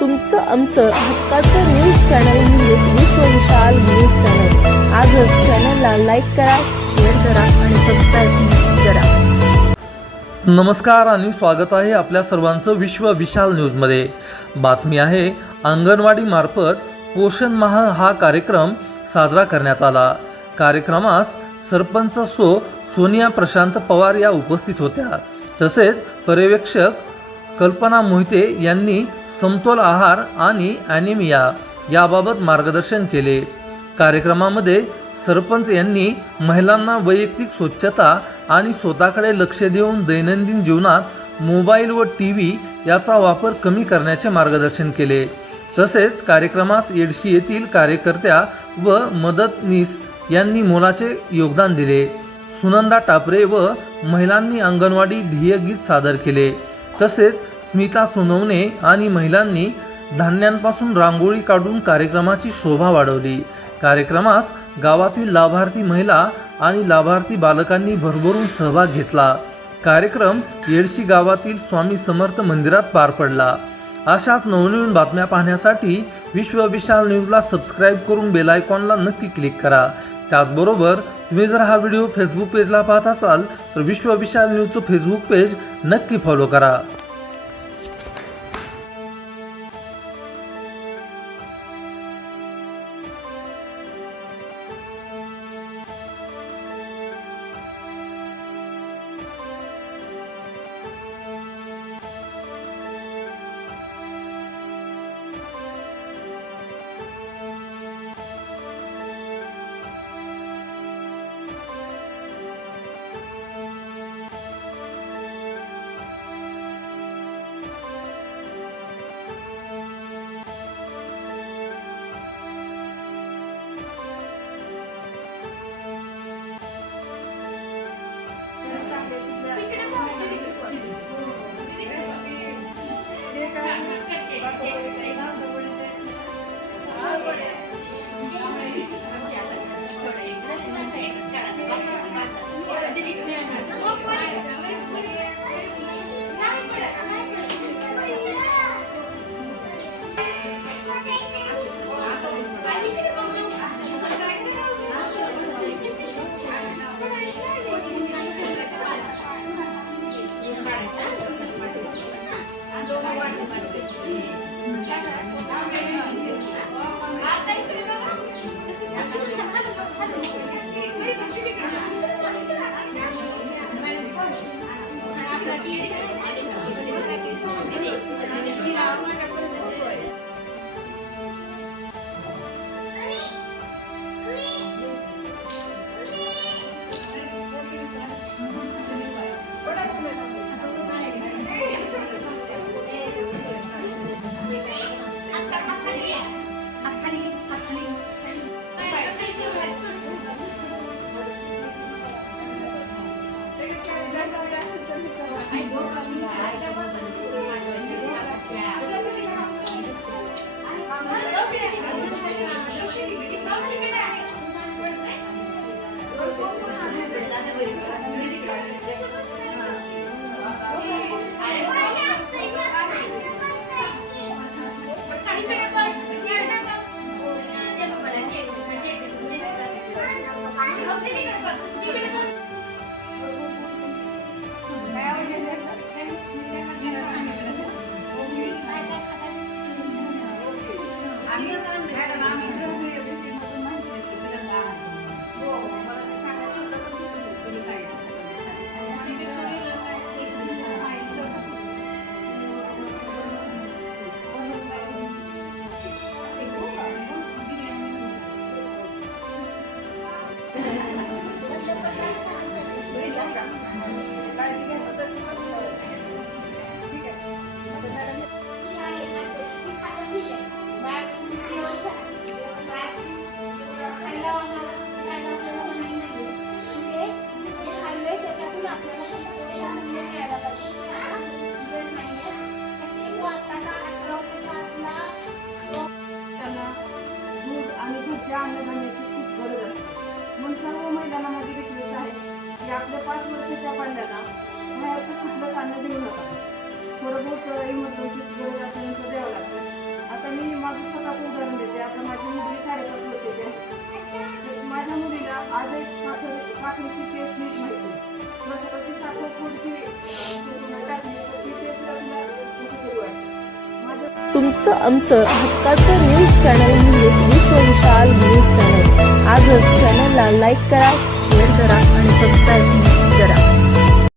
तुमचं आमचं हक्काचं न्यूज चॅनल म्हणजेच विश्व विशाल न्यूज चॅनल। आजच चॅनलला लाईक करा, शेअर करा आणि सबस्क्राईब करा। नमस्कार आणि स्वागत आहे आपल्या सर्वांचं विश्व विशाल न्यूजमध्ये। बातमी आहे अंगणवाडी मार्फत पोषण माह हा कार्यक्रम साजरा करण्यात आला। कार्यक्रमास सरपंच सोनिया प्रशांत पवार या उपस्थित होत्या। तसेच पर्यवेक्षक कल्पना मोहिते यांनी समतोल आहार आणि ॲनिमिया याबाबत मार्गदर्शन केले। कार्यक्रमामध्ये सरपंच यांनी महिलांना वैयक्तिक स्वच्छता आणि स्वतःकडे लक्ष देऊन दैनंदिन जीवनात मोबाईल व टीव्ही याचा वापर कमी करण्याचे मार्गदर्शन केले। तसेच कार्यक्रमास येडशी येथील कार्यकर्त्या व मदतनीस यांनी मोलाचे योगदान दिले। सुनंदा टापरे व महिलांनी अंगणवाडी ध्येयगीत सादर केले। तसेच स्मिता सोनवणे आणि महिलांनी धान्यांपासून रांगोळी काढून कार्यक्रमाची शोभा वाढवली। कार्यक्रमास गावातील लाभार्थी महिला आणि लाभार्थी बालकांनी भरभरून सहभाग घेतला। कार्यक्रम येडशी गावातील स्वामी समर्थ मंदिरात पार पडला। अशाच नवनवीन बातम्या पाहण्यासाठी विश्व विशाल न्यूजला सबस्क्राईब करून बेल आयकॉनला नक्की क्लिक करा। त्याचबरोबर तुम्ही जर हा व्हिडिओ फेसबुक पेजला पाहत असाल तर विश्व विशाल न्यूजचं फेसबुक पेज नक्की फॉलो करा। अन्नधान्याची खूप गरज असते। म्हणून सर्व महिलांना माझी रिक्वेस्ट आहे की आपल्या 5 वर्षाच्या पाल्याला बाहेरचं कुठलंच अन्न देऊ नका। थोडं बहुत इमर्जन्सी गरज असल्यानंतर द्यावं लागतं। साखरेची टेस्ट नीट माहिती मसाल्याची साखर थोडीशी टाकली तर ती टेस्ट आपल्याला कशी तरी वाटते. माझ्या तुमचं आमचं हक्काचं न्यूज चॅनल म्हणजेच विश्व विशाल न्यूज चॅनल. आजच चॅनलला लाईक करा, शेअर करा आणि सबस्क्राईब